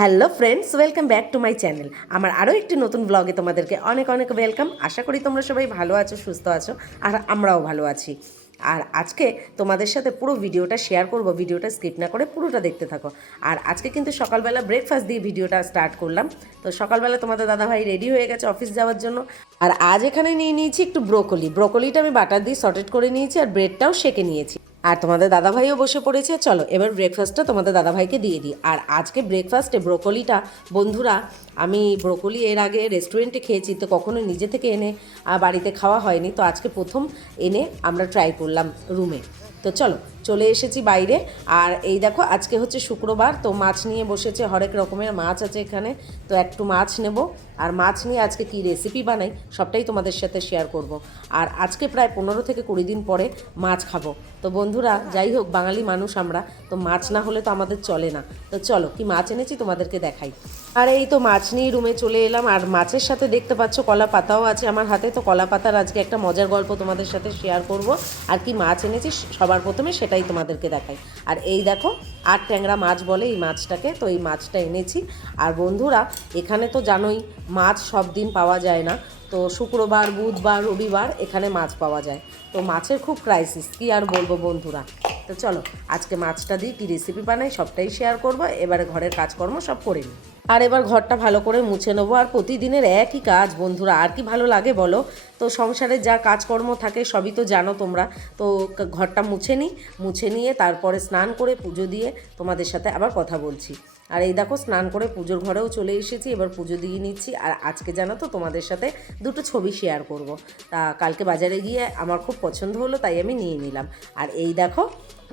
Hello friends, welcome back to my channel. আমার আরও একটি নতুন ব্লগে তোমাদেরকে অনেক অনেক ওয়েলকাম। আশা করি তোমরা সবাই ভালো আছো, সুস্থ আছো, আর আমরাও ভালো আছি। আর আজকে তোমাদের সাথে পুরো ভিডিওটা শেয়ার করব, ভিডিওটা স্কিপ না করে পুরোটা দেখতে থাকো। আর আজকে কিন্তু সকালবেলা ব্রেকফাস্ট দিয়ে ভিডিওটা স্টার্ট করলাম। তো সকালবেলা তোমাদের দাদাভাই রেডি হয়ে গেছে অফিস যাওয়ার জন্য। আর আজ এখানে নিয়ে নিয়েছি একটু ব্রোকলিটা আমি বাটার দিয়ে সটেড করে নিয়েছি, আর ব্রেডটাও সেঁকে নিয়েছি। আর তোমাদের দাদাভাইও বসে পড়েছে। চলো এবার ব্রেকফাস্টটা তোমাদের দাদাভাইকে দিয়ে দিই। আর আজকে ব্রেকফাস্টে ব্রোকলিটা, বন্ধুরা, আমি ব্রোকলি এর আগে রেস্টুরেন্টে খেয়েছি, তো কখনো নিজে থেকে এনে বাড়িতে খাওয়া হয়নি। তো আজকে প্রথম এনে আমরা ট্রাই করলাম রুমে। তো চলো চলে এসেছি বাইরে। আর এই দেখো আজকে হচ্ছে শুক্রবার, তো মাছ নিয়ে বসেছে, হরেক রকমের মাছ আছে এখানে। তো একটু মাছ নেব, আর মাছ নিয়ে আজকে কি রেসিপি বানাই সবটাই তোমাদের সাথে শেয়ার করব। আর আজকে প্রায় 15 থেকে 20 দিন পরে মাছ খাবো। তো বন্ধুরা, যাই হোক, বাঙালি মানুষ আমরা, তো মাছ না হলে তো আমাদের চলে না। তো চলো কি মাছ এনেছি তোমাদেরকে দেখাই। আর এই তো মাছ নিয়ে রুমে চলে এলাম। আর মাছের সাথে দেখতে পাচ্ছ কলা পাতাও আছে আমার হাতে। তো কলা পাতার আজকে একটা মজার গল্প তোমাদের সাথে শেয়ার করব। আর কি মাছ এনেছি সবার প্রথমে সেটাই তোমাদেরকে দেখাই। আর এই দেখো, আট ট্যাংরা মাছ বলে এই মাছটাকে, তো এই মাছটা এনেছি। আর বন্ধুরা, এখানে তো জানোই মাছ সব দিন পাওয়া যায় না। তো শুক্রবার, বুধবার, রবিবার এখানে মাছ পাওয়া যায়। তো মাছের খুব ক্রাইসিস, কী আর বলবো বন্ধুরা। তো চলো আজকে মাছটা দিয়ে কী রেসিপি বানাই সবটাই শেয়ার করবো। এবারে ঘরের কাজকর্ম সব করে নিই। আর এবার ঘরটা ভালো করে মুছে নেবো। আর প্রতিদিনের একই কাজ বন্ধুরা, আর কি ভালো লাগে বলো। তো সংসারে যা কাজকর্ম থাকে সবই তো জানো তোমরা। তো ঘরটা মুছে নিয়ে তারপরে স্নান করে পুজো দিয়ে তোমাদের সাথে আবার কথা বলছি। আর এই দেখো স্নান করে পুজোর ঘরেও চলে এসেছি, এবার পুজো দিয়ে নিচ্ছি। আর আজকে জানো তো তোমাদের সাথে দুটো ছবি শেয়ার করব। তা কালকে বাজারে গিয়ে আমার খুব পছন্দ হলো, তাই আমি নিয়ে নিলাম। আর এই দেখো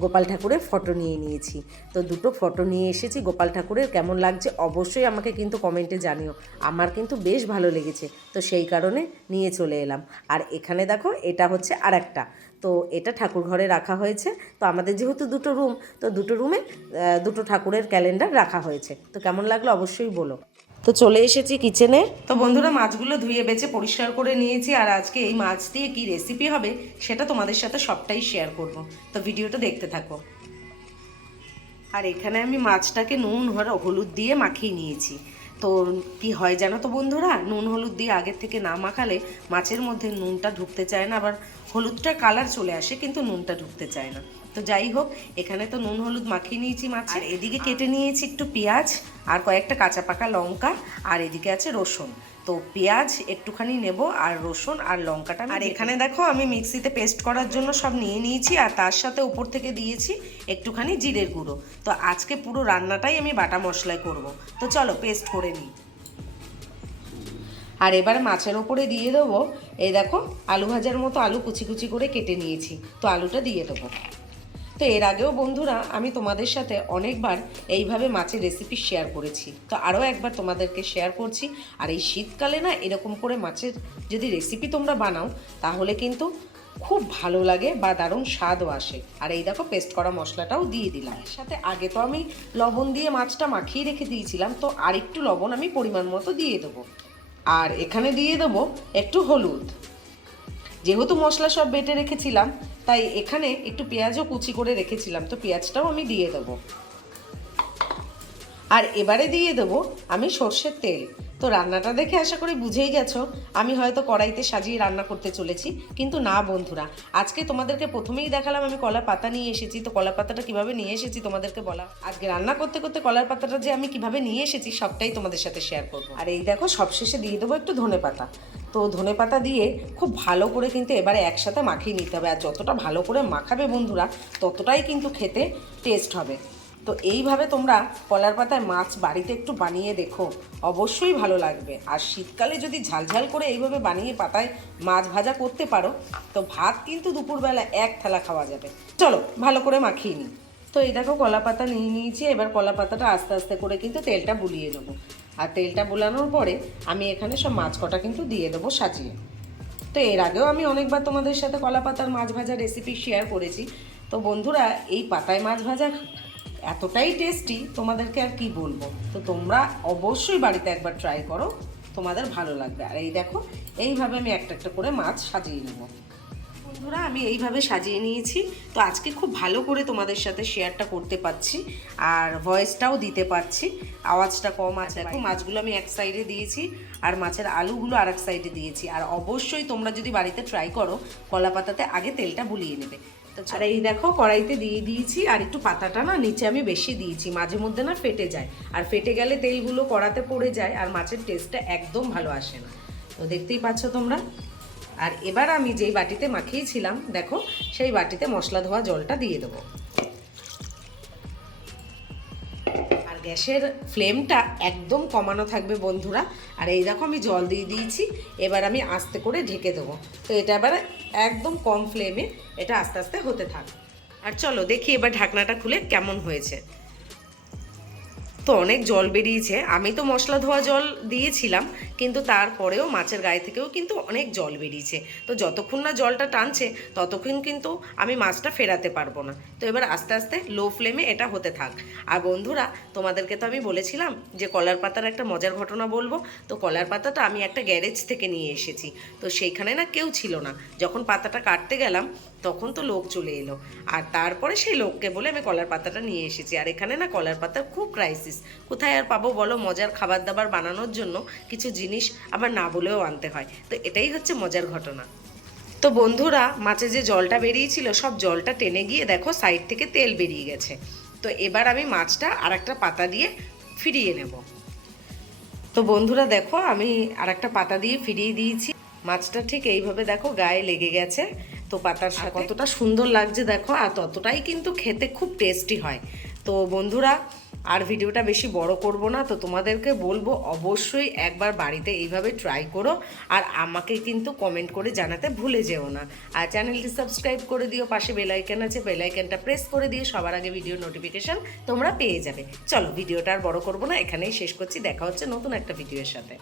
গোপাল ঠাকুরের ফটো নিয়ে নিয়েছি। তো দুটো ফটো নিয়ে এসেছি গোপাল ঠাকুরের। কেমন লাগছে অবশ্যই আমাকে কিন্তু কমেন্টে জানিও। আমার কিন্তু বেশ ভালো লেগেছে, তো সেই কারণে নিয়ে চলে এলাম। আর এখানে দেখো এটা হচ্ছে আর একটা, তো এটা ঠাকুর ঘরে রাখা হয়েছে। তো আমাদের যেহেতু দুটো রুম, তো দুটো রুমে দুটো ঠাকুরের ক্যালেন্ডার রাখা হয়েছে। তো কেমন লাগলো অবশ্যই বলো। তো চলে এসেছি কিচেনে। তো বন্ধুরা, মাছগুলো ধুয়ে বেছে পরিষ্কার করে নিয়েছি। আর আজকে এই মাছ দিয়ে কী রেসিপি হবে সেটা তোমাদের সাথে সবটাই শেয়ার করব। তো ভিডিওটা দেখতে থাকো। আর এখানে আমি মাছটাকে নুন হলুদ দিয়ে মাখিয়ে নিয়েছি। তো কি হয় জানো তো বন্ধুরা, নুন হলুদ দিয়ে আগের থেকে না মাখালে মাছের মধ্যে নুনটা ঢুকতে চায় না, আবার হলুদটার কালার চলে আসে কিন্তু নুনটা ঢুকতে চায় না। তো যাই হোক, এখানে তো নুন হলুদ মাখিয়ে নিয়েছি মাছ। আর এদিকে কেটে নিয়েছি একটু পেঁয়াজ আর কয়েকটা কাঁচা পাকা লঙ্কা, আর এদিকে আছে রসুন। তো পেঁয়াজ একটুখানি নেব, আর রসুন আর লঙ্কাটা। আর এখানে দেখো আমি মিক্সিতে পেস্ট করার জন্য সব নিয়ে নিয়েছি, আর তার সাথে উপর থেকে দিয়েছি একটুখানি জিরের গুঁড়ো। তো আজকে পুরো রান্নাটাই আমি বাটা মশলায় করব। তো চলো পেস্ট করে নিই। আর এবার মাছের ওপরে দিয়ে দেবো, এই দেখো আলু ভাজার মতো আলু কুচি কুচি করে কেটে নিয়েছি। তো আলুটা দিয়ে দেবো। তো এর আগেও বন্ধুরা আমি তোমাদের সাথে অনেকবার এইভাবে মাছের রেসিপি শেয়ার করেছি, তো আরও একবার তোমাদেরকে শেয়ার করছি। আর এই শীতকালে না এরকম করে মাছের যদি রেসিপি তোমরা বানাও তাহলে কিন্তু খুব ভালো লাগে বা দারুণ স্বাদও আসে। আর এই দেখো পেস্ট করা মশলাটাও দিয়ে দিলাম। এর সাথে আগে তো আমি লবণ দিয়ে মাছটা মাখিয়ে রেখে দিয়েছিলাম, তো আর একটু লবণ আমি পরিমাণ মতো দিয়ে দেবো। আর এখানে দিয়ে দেবো একটু হলুদ। যেহেতু মশলা সব বেটে রেখেছিলাম, তাই এখানে একটু পেঁয়াজও কুচি করে রেখেছিলাম, তো পেঁয়াজটাও আমি দিয়ে দেবো। আর এবারে দিয়ে দেবো আমি সর্ষের তেল। তো রান্নাটা দেখে আশা করি বুঝেই গেছো আমি হয়তো কড়াইতে সাজিয়ে রান্না করতে চলেছি, কিন্তু না বন্ধুরা, আজকে তোমাদেরকে প্রথমেই দেখালাম আমি কলা পাতা নিয়ে এসেছি। তো কলা পাতাটা কীভাবে নিয়ে এসেছি তোমাদেরকে বলা, আজকে রান্না করতে করতে কলার পাতাটা যে আমি কীভাবে নিয়ে এসেছি সবটাই তোমাদের সাথে শেয়ার করবো। আর এই দেখো সবশেষে দিয়ে দেবো একটু ধনেপাতা। তো ধনেপাতা দিয়ে খুব ভালো করে কিন্তু এবারে একসাথে মাখিয়ে নিতে হবে। আর যতটা ভালো করে মাখাবে বন্ধুরা, ততটাই কিন্তু খেতে টেস্ট হবে। তো এইভাবে তোমরা কলার পাতায় মাছ বাড়িতে একটু বানিয়ে দেখো, অবশ্যই ভালো লাগবে। আর শীতকালে যদি ঝালঝাল করে এইভাবে বানিয়ে পাতায় মাছ ভাজা করতে পারো, তো ভাত কিন্তু দুপুরবেলা এক থালা খাওয়া যাবে। চলো ভালো করে মাখিয়ে নিই। তো এই দেখো কলা পাতা নিয়ে নিয়েছি। এবার কলা পাতাটা আস্তে আস্তে করে কিন্তু তেলটা বুলিয়ে নেবো। আর তেলটা বুলানোর পরে আমি এখানে সব মাছ কটা কিন্তু দিয়ে দেবো সাজিয়ে। তো এর আগেও আমি অনেকবার তোমাদের সাথে কলা পাতার মাছ ভাজা রেসিপি শেয়ার করেছি। তো বন্ধুরা, এই পাতায় মাছ ভাজা এতটাই টেস্টি তোমাদেরকে আর কি বলবো। তো তোমরা অবশ্যই বাড়িতে একবার ট্রাই করো, তোমাদের ভালো লাগবে। আর এই দেখো এইভাবে আমি একটা একটা করে মাছ সাজিয়ে নেব। বন্ধুরা আমি এইভাবে সাজিয়ে নিয়েছি। তো আজকে খুব ভালো করে তোমাদের সাথে শেয়ারটা করতে পারছি আর ভয়েসটাও দিতে পারছি, আওয়াজটা কম আছে। দেখো মাছগুলো আমি এক সাইডে দিয়েছি আর মাছের আলুগুলো আর এক সাইডে দিয়েছি। আর অবশ্যই তোমরা যদি বাড়িতে ট্রাই করো কলা পাতাতে আগে তেলটা বুলিয়ে নেবে। তো আর এই দেখো কড়াইতে দিয়ে দিয়েছি আর একটু পাতাটা না নিচে আমি বেশি দিয়েছি, মাঝে মধ্যে না ফেটে যায়, আর ফেটে গেলে তেলগুলো কড়াতে পড়ে যায় আর মাছের টেস্টটা একদম ভালো আসে না। তো দেখতেই পাচ্ছ তোমরা। আর এবার আমি যেই বাটিতে মাখিয়েছিলাম দেখো সেই বাটিতে মশলা ধোয়া জলটা দিয়ে দেবো। আর গ্যাসের ফ্লেমটা একদম কমানো থাকবে বন্ধুরা। আর এই দেখো আমি জল দিয়ে দিয়েছি, এবার আমি আস্তে করে ঢেকে দেবো। তো এটা এবার একদম কম ফ্লেমে এটা আস্তে আস্তে হতে থাক। আর চলো দেখি এবার ঢাকনাটা খুলে কেমন হয়েছে। তো অনেক জল বেরিয়েছে, আমি তো মশলা ধোয়া জল দিয়েছিলাম কিন্তু তারপরেও মাছের গায়ে থেকেও কিন্তু অনেক জল বেরিয়েছে। তো যতক্ষণ না জলটা টানছে ততক্ষণ কিন্তু আমি মাছটা ফেরাতে পারবো না। তো এবার আস্তে আস্তে লো ফ্লেমে এটা হতে থাক। আর বন্ধুরা তোমাদেরকে তো আমি বলেছিলাম যে কলার পাতার একটা মজার ঘটনা বলবো। তো কলার পাতাটা আমি একটা গ্যারেজ থেকে নিয়ে এসেছি। তো সেইখানে না কেউ ছিল না, যখন পাতাটা কাটতে গেলাম তখন তো লোক চলে এলো, আর তারপরে সেই লোককে বলে আমি কলার পাতাটা নিয়ে এসেছি। আর এখানে না কলার পাতার খুব ক্রাইসিস, কোথায় আর পাবো বলো? মজার খাবার দাবার বানানোর জন্য কিছু জিনিস আবার না বলেও আনতে হয়। তো এটাই হচ্ছে মজার ঘটনা। তো বন্ধুরা মাছে যে জলটা বেরিয়েছিল সব জলটা টেনে গিয়ে দেখো সাইড থেকে তেল বেরিয়ে গেছে। তো এবার আমি মাছটা আর একটা পাতা দিয়ে ফিরিয়ে নেব। তো বন্ধুরা দেখো আমি আর একটা পাতা দিয়ে ফিরিয়ে দিয়েছি। মাছটা ঠিক এইভাবে দেখো গায়ে লেগে গেছে। তো পাতার সাথে কতটা সুন্দর লাগছে দেখো, আর ততটাই কিন্তু খেতে খুব টেস্টি হয়। তো বন্ধুরা আর ভিডিওটা বেশি বড় করব না, তো তোমাদেরকে বলবো অবশ্যই একবার বাড়িতে এইভাবে ট্রাই করো আর আমাকে কিন্তু কমেন্ট করে জানাতে ভুলে যেও না। আর চ্যানেলটি সাবস্ক্রাইব করে দিও, পাশে বেল আইকন আছে, বেল আইকনটা প্রেস করে দিয়ে সবার আগে ভিডিও নোটিফিকেশন তোমরা পেয়ে যাবে। চলো ভিডিওটা আর বড় করব না, এখানেই শেষ করছি। দেখা হচ্ছে নতুন একটা ভিডিওর সাথে।